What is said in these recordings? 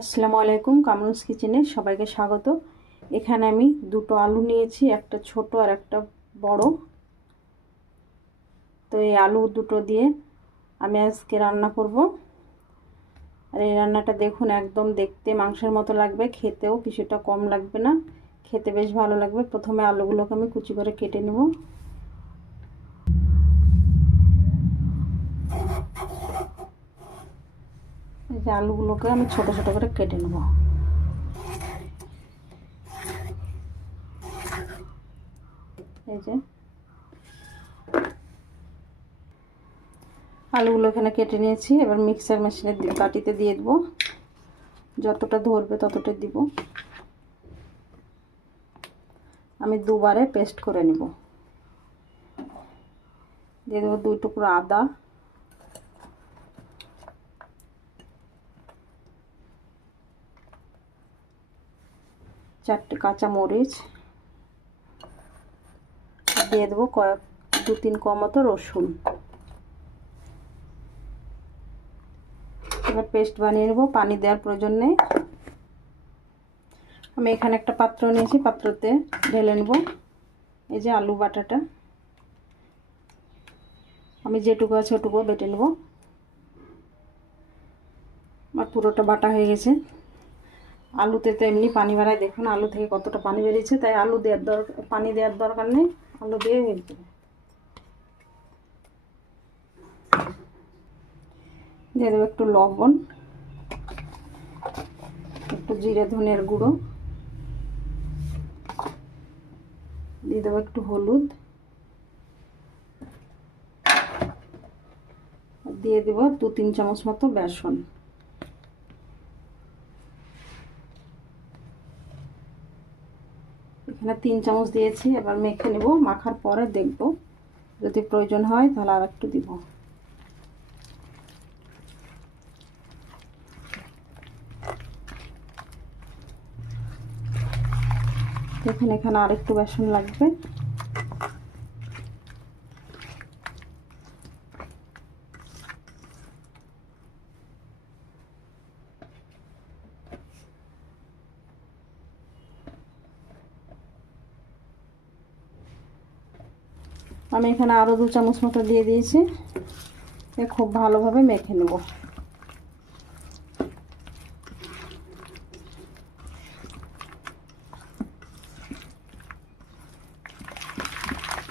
আসসালামু আলাইকুম কামরুস কিচেনে সবাইকে স্বাগত। এখানে আমি দুটো আলু নিয়েছি, একটা ছোট আর একটা বড়। তো এই আলু দুটো দিয়ে আমি আজকে রান্না করব। আর এই রান্নাটা দেখুন, একদম দেখতে মাংসের মতো লাগবে, খেতেও কিছুটা কম লাগবে না। খেতে বেশ ভালো লাগবে। প্রথমে আলুগুলোকে আমি কুচি করে কেটে নেব। যে আলুগুলোকে আমি ছোট ছোট করে কেটে নেব। এই যে আলুগুলো এখানে কেটে নিয়েছি। এবার মিক্সার মেশিনের বাটিতে দিয়ে দেবো। যতটা ধরবে ততটা দিব। আমি দুবারে পেস্ট করে নেব। দিয়ে দেবো দুই টুকরো আদা। চারটে কাঁচা মরিচ, দিয়ে দেবো কয়েক, দু তিন মতো রসুন। এবার পেস্ট বানিয়ে নেব, পানি দেওয়ার প্রয়োজন নেই। আমি এখানে একটা পাত্র নিয়েছি, পাত্রতে ঢেলে নেব, এই যে আলু বাটাটা। আমি যেটুকু আছে ওটুকু বেটে নেব। আমার পুরোটা বাটা হয়ে গেছে। আলুতে তো এমনি পানি বাড়ায়। দেখুন আলু থেকে কতটা পানি বেরিয়েছে, তাই আলু দেওয়ার দরকার পানি দেওয়ার দরকার নেই। আলু দিয়ে হয়ে যাবে দিয়ে দেবো একটু লবণ, একটু জিরে, ধনের গুঁড়ো, দিয়ে দেবো একটু হলুদ, দিয়ে দেবো দু তিন চামচ মতো বেসন। এখানে তিন চামচ দিয়েছি, এবার মেখে নেব। মাখার পরে দেখব যদি প্রয়োজন হয়, তাহলে আর একটু দিব। দেখুন, এখানে আর একটু বেসন লাগবে। আমি এখানে আরও দু চামচ মতো দিয়ে দিয়েছি। এ খুব ভালোভাবে মেখে নেব।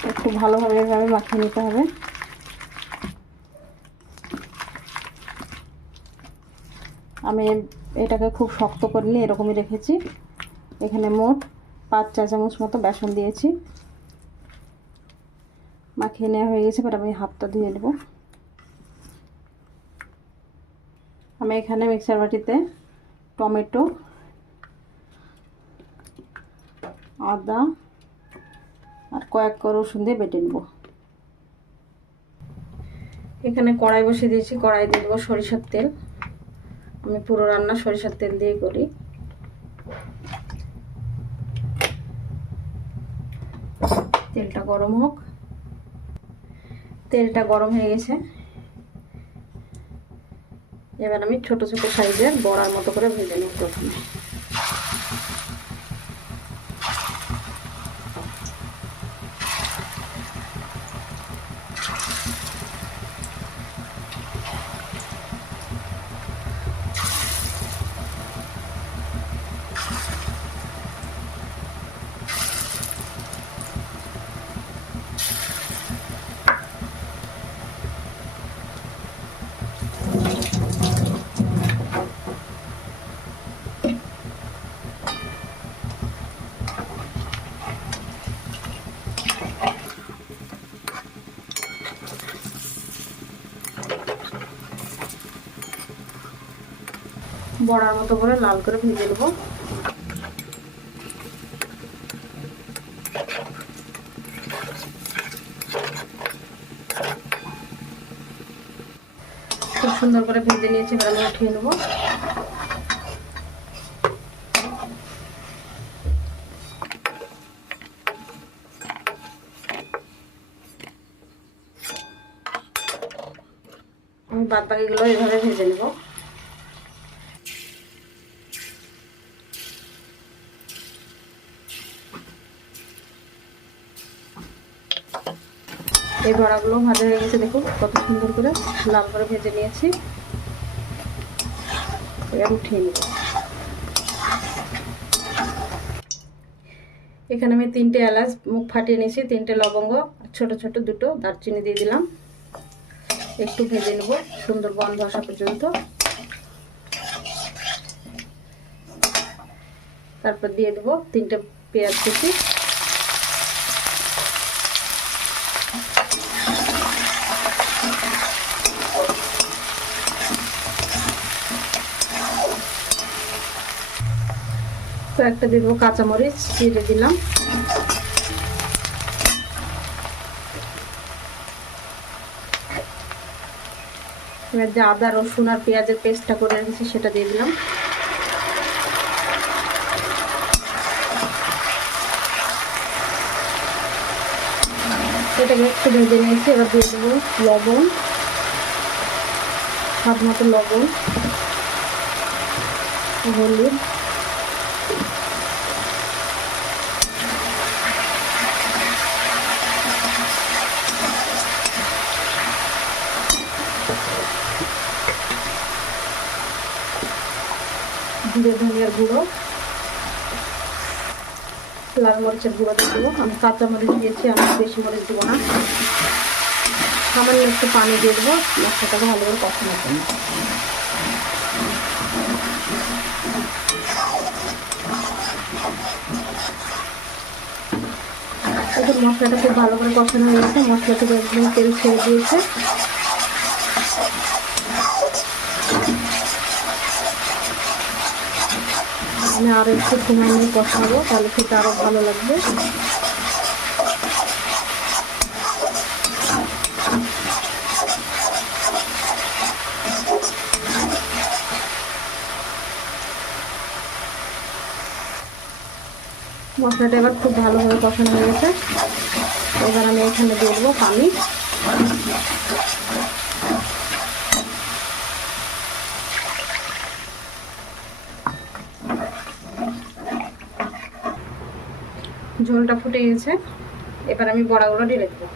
একটু ভালোভাবে এভাবে মাখিয়ে নিতে হবে। আমি এটাকে খুব শক্ত করে নিয়ে এরকমই রেখেছি। এখানে মোট পাঁচ চা চামচ মতো বেসন দিয়েছি। মাখিয়ে নেওয়া হয়ে গেছে এবার আমি হাতটা ধুয়ে নেব। আমি এখানে মিক্সার বাটিতে টমেটো, আদা, আর কয়েক রসুন দিয়ে বেটে নেব। এখানে কড়াই বসিয়ে দিয়েছি, কড়াই দিয়ে দেবো সরিষার তেল। আমি পুরো রান্না সরিষার তেল দিয়ে করি। তেলটা গরম হোক। তেলটা গরম হয়ে গেছে। এবার আমি ছোট ছোট সাইজের বড়ার মতো করে ভেজে নেব প্রথমে। বড়ার মতো করে লাল করে ভেজে নেব। খুব সুন্দর করে ভেজে নিয়েছি, এবার আমি উঠিয়ে নেব। বাদ বাকিগুলো এভাবে ভেজে নেব। এই বড়াগুলো ভাজা হয়ে গেছে, দেখুন কত সুন্দর করে লাল করে ভেজে নিয়েছি। এবার উঠিয়ে নেব। এখানে আমি তিনটে এলাচ মুখ ফাটিয়ে নিয়েছি, তিনটে লবঙ্গ, ছোট ছোট দুটো দারচিনি দিয়ে দিলাম। একটু ভেজে নেব, সুন্দর গন্ধ আসা পর্যন্ত। তারপর দিয়ে দেবো তিনটে পেঁয়াজ কুচি। তো একটা দেবো কাঁচামরিচ চিড়ে দিলাম। যে আদা, রসুন আর পেঁয়াজের পেস্টটা করে রেখেছি সেটা দিয়ে দিলাম। এটাকে একটু ভেজে নিয়েছি, এবার দিয়ে দেবো লবণ স্বাদ মতো লবণ, হলুদ। জিরে ধনিয়ার গুঁড়ো, লাল মরিচের গুঁড়ো দেবো। আমি কাঁচা মরিচ দিয়েছি, আমি বেশি মরিচ দেবো না। সামান্য একটু পানি দিয়ে দেবো মশলাটাকে ভালো করে জন্য এখন মশলাটা খুব ভালো করে কষানো হয়ে গেছে। মশলা থেকে একদম তেল ছেড়ে দিয়েছে। আমি আরও একটু সময় নিয়ে কষাবো তাহলে খেতে আরও ভালো লাগবে। মশলাটা এবার খুব ভালোভাবে কষানো হয়ে গেছে। এবার আমি এখানে দিয়ে দেবো পানি। ঝোলটা ফুটে গেছে। এবার আমি বড়াগুলো ঢেলে দেবো।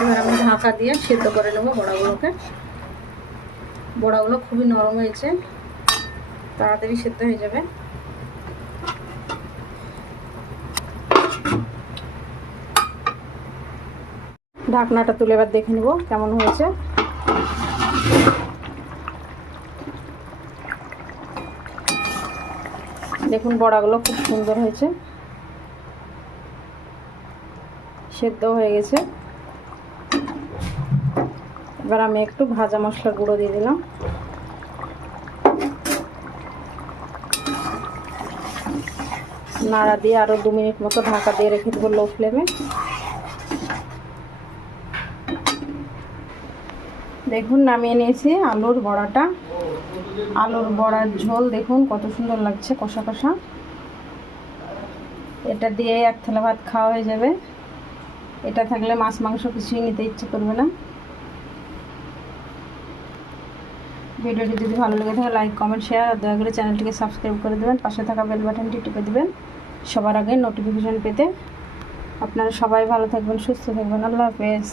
এবার আমি ঢাকা দিয়ে সেদ্ধ করে নেব বড়াগুলোকে। বড়াগুলো খুবই নরম হয়েছে। তাড়াতাড়ি সেদ্ধ হয়ে যাবে। ঢাকনাটা তুলে এবার দেখে নিব কেমন হয়েছে। দেখুন বড়াগুলো খুব সুন্দর হয়েছে। সেদ্ধ হয়ে গেছে। এবার আমি একটু ভাজা মশলার গুঁড়ো দিয়ে দিলাম। নাড়া দিয়ে আরও দু মিনিট মতো ঢাকা দিয়ে রেখে দেবো লো ফ্লেমে দেখুন, নামিয়ে নিয়েছি আলুর বড়াটা। আলুর বড়ার ঝোল দেখুন, কত সুন্দর লাগছে, কষা কষা। এটা দিয়ে এক থালা ভাত খাওয়া হয়ে যাবে। এটা থাকলে মাছ, মাংস কিছুই নিতে ইচ্ছে করবে না। ভিডিওটি যদি ভালো লেগে থাকে, লাইক, কমেন্ট, শেয়ার আর দয়া করে চ্যানেলটিকে সাবস্ক্রাইব করে দেবেন। পাশে থাকা বেল বাটনটি টিপে দেবেন। সবার আগে নোটিফিকেশন পেতে। আপনারা সবাই ভালো থাকবেন, সুস্থ থাকবেন। আল্লাহ হাফেজ।